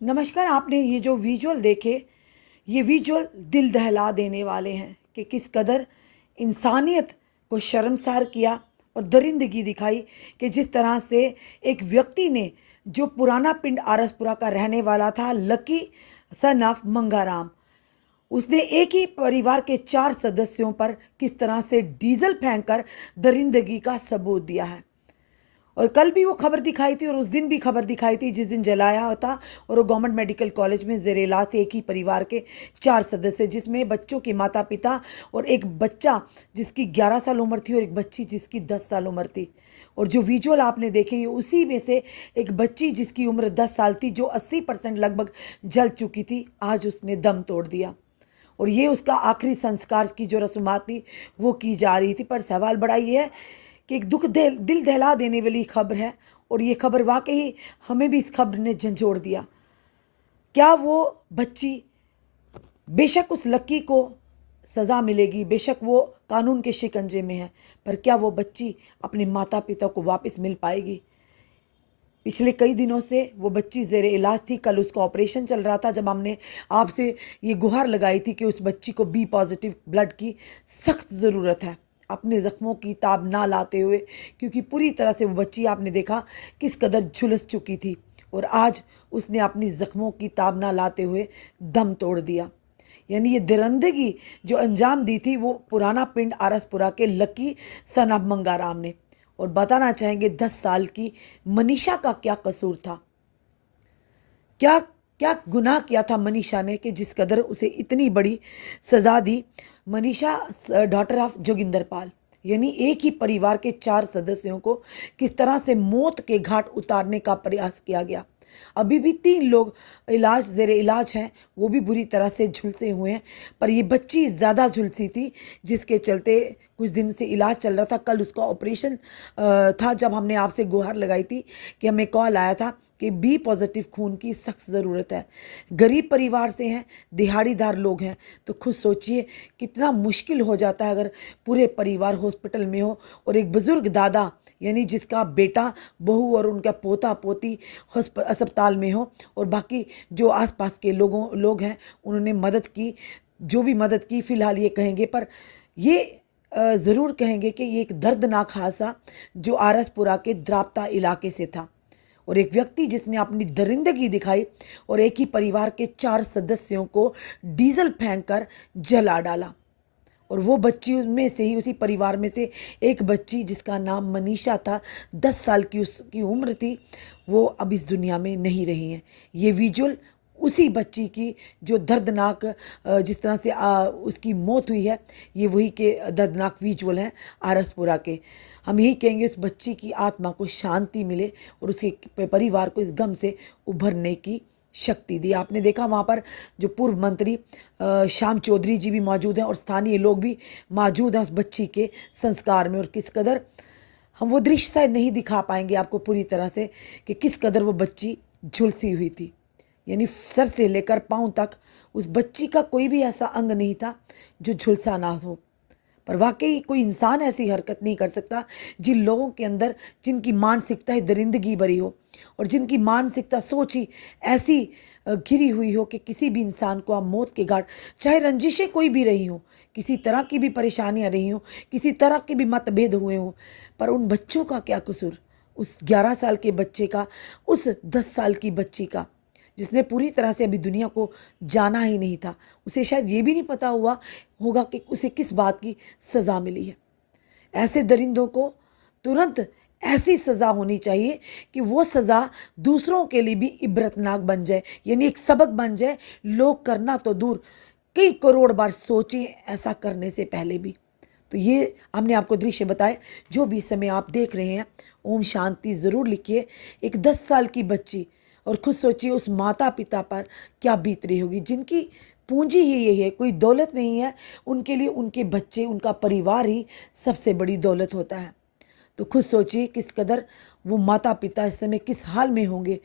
नमस्कार। आपने ये जो विजुअल देखे, ये विजुअल दिल दहला देने वाले हैं कि किस कदर इंसानियत को शर्मसार किया और दरिंदगी दिखाई कि जिस तरह से एक व्यक्ति ने जो पुराना पिंड आरसपुरा का रहने वाला था, लकी सन ऑफ मंगाराम, उसने एक ही परिवार के 4 सदस्यों पर किस तरह से डीजल फेंककर दरिंदगी का सबूत दिया है। और कल भी वो खबर दिखाई थी और उस दिन भी खबर दिखाई थी जिस दिन जलाया होता। और वो गवर्नमेंट मेडिकल कॉलेज में ज़ेरे इलाज एक ही परिवार के 4 सदस्य, जिसमें बच्चों के माता पिता और एक बच्चा जिसकी 11 साल उम्र थी और एक बच्ची जिसकी 10 साल उम्र थी। और जो विजुअल आपने देखे ये उसी में से एक बच्ची जिसकी उम्र 10 साल थी, जो 80% लगभग जल चुकी थी, आज उसने दम तोड़ दिया। और ये उसका आखिरी संस्कार की जो रस्मात थी वो की जा रही थी। पर सवाल बड़ा ये है कि एक दिल दहला देने वाली खबर है। और ये खबर वाकई हमें भी इस खबर ने झंझोड़ दिया। क्या वो बच्ची, बेशक उस लक्की को सज़ा मिलेगी, बेशक वो कानून के शिकंजे में है, पर क्या वो बच्ची अपने माता पिता को वापस मिल पाएगी? पिछले कई दिनों से वो बच्ची ज़ेरे इलाज थी। कल उसका ऑपरेशन चल रहा था। जब हमने आपसे ये गुहार लगाई थी कि उस बच्ची को बी पॉजिटिव ब्लड की सख्त ज़रूरत है, अपने ज़ख्मों की ताब ना लाते हुए, क्योंकि पूरी तरह से वो बच्ची आपने देखा किस कदर झुलस चुकी थी। और आज उसने अपनी ज़ख्मों की ताब ना लाते हुए दम तोड़ दिया। यानी ये दरिंदगी जो अंजाम दी थी वो पुराना पिंड आरसपुरा के लकी सन ऑफ मंगाराम ने। और बताना चाहेंगे 10 साल की मनीषा का क्या कसूर था? क्या क्या गुनाह किया था मनीषा ने कि जिस कदर उसे इतनी बड़ी सज़ा दी? मनीषा डॉटर ऑफ जोगिंदर पाल, यानी एक ही परिवार के 4 सदस्यों को किस तरह से मौत के घाट उतारने का प्रयास किया गया। अभी भी 3 लोग ज़ेरे इलाज हैं, वो भी बुरी तरह से झुलसे हुए हैं। पर ये बच्ची ज़्यादा झुलसी थी, जिसके चलते कुछ दिन से इलाज चल रहा था। कल उसका ऑपरेशन था। जब हमने आपसे गुहार लगाई थी कि हमें कॉल आया था कि बी पॉजिटिव खून की सख्त ज़रूरत है। गरीब परिवार से हैं, दिहाड़ीदार लोग हैं, तो खुद सोचिए कितना मुश्किल हो जाता है अगर पूरे परिवार हॉस्पिटल में हो और एक बुज़ुर्ग दादा, यानी जिसका बेटा, बहू और उनका पोता पोती अस्पताल में हो, और बाकी जो आसपास के लोग हैं उन्होंने मदद की, जो भी मदद की। फ़िलहाल ये कहेंगे, पर ये ज़रूर कहेंगे कि ये एक दर्दनाक हादसा जो आरसपुरा के द्राप्ता इलाके से था। और एक व्यक्ति जिसने अपनी दरिंदगी दिखाई और एक ही परिवार के 4 सदस्यों को डीजल फेंक कर जला डाला। और वो बच्ची में से ही, उसी परिवार में से एक बच्ची जिसका नाम मनीषा था, 10 साल की उसकी उम्र थी, वो अब इस दुनिया में नहीं रही हैं। ये विजुअल उसी बच्ची की जो दर्दनाक, जिस तरह से उसकी मौत हुई है, ये वही के दर्दनाक विजुअल हैं आरसपुरा के। हम यही कहेंगे उस बच्ची की आत्मा को शांति मिले और उसके परिवार को इस गम से उभरने की शक्ति दी। आपने देखा वहाँ पर जो पूर्व मंत्री श्याम चौधरी जी भी मौजूद हैं और स्थानीय लोग भी मौजूद हैं उस बच्ची के संस्कार में। और किस कदर हम वो दृश्य शायद नहीं दिखा पाएंगे आपको पूरी तरह से कि किस कदर वो बच्ची झुलसी हुई थी। यानी सर से लेकर पाँव तक उस बच्ची का कोई भी ऐसा अंग नहीं था जो झुलसा ना हो। पर वाकई कोई इंसान ऐसी हरकत नहीं कर सकता जिन लोगों के अंदर, जिनकी मानसिकता ही दरिंदगी भरी हो और जिनकी मानसिकता सोच ही ऐसी घिरी हुई हो कि किसी भी इंसान को आप मौत के घाट, चाहे रंजिशें कोई भी रही हो, किसी तरह की भी परेशानियां रही हो, किसी तरह के भी मतभेद हुए हों, पर उन बच्चों का क्या कसूर? उस 11 साल के बच्चे का, उस 10 साल की बच्ची का, जिसने पूरी तरह से अभी दुनिया को जाना ही नहीं था। उसे शायद ये भी नहीं पता हुआ होगा कि उसे किस बात की सज़ा मिली है। ऐसे दरिंदों को तुरंत ऐसी सज़ा होनी चाहिए कि वो सज़ा दूसरों के लिए भी इबरतनाक बन जाए, यानी एक सबक बन जाए। लोग करना तो दूर, कई करोड़ बार सोचें ऐसा करने से पहले भी। तो ये हमने आपको दृश्य बताए। जो भी समय आप देख रहे हैं, ओम शांति ज़रूर लिखिए। एक 10 साल की बच्ची, और खुद सोचिए उस माता पिता पर क्या बीत रही होगी जिनकी पूंजी ही यही है, कोई दौलत नहीं है उनके लिए, उनके बच्चे, उनका परिवार ही सबसे बड़ी दौलत होता है। तो खुद सोचिए किस कदर वो माता पिता इस समय किस हाल में होंगे।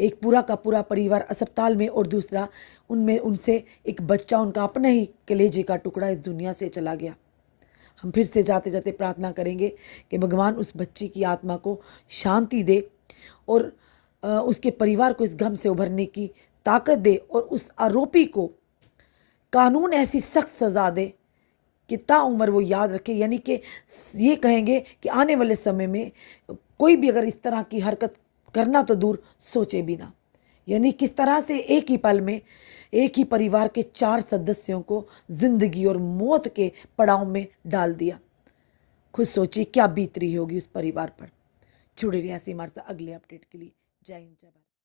एक पूरा का पूरा परिवार अस्पताल में और दूसरा उनमें उनसे एक बच्चा, उनका अपना ही कलेजे का टुकड़ा इस दुनिया से चला गया। हम फिर से जाते जाते प्रार्थना करेंगे कि भगवान उस बच्ची की आत्मा को शांति दे और उसके परिवार को इस गम से उभरने की ताकत दे और उस आरोपी को कानून ऐसी सख्त सज़ा दे कि ताउम्र वो याद रखे। यानी कि ये कहेंगे कि आने वाले समय में कोई भी अगर इस तरह की हरकत करना तो दूर सोचे भी ना। यानी किस तरह से एक ही पल में एक ही परिवार के 4 सदस्यों को जिंदगी और मौत के पड़ाव में डाल दिया। खुद सोचिए क्या बीत रही होगी उस परिवार पर। जुड़े रहिए ऐसे हमारे साथ अगले अपडेट के लिए। जय हिंद, जय भारत।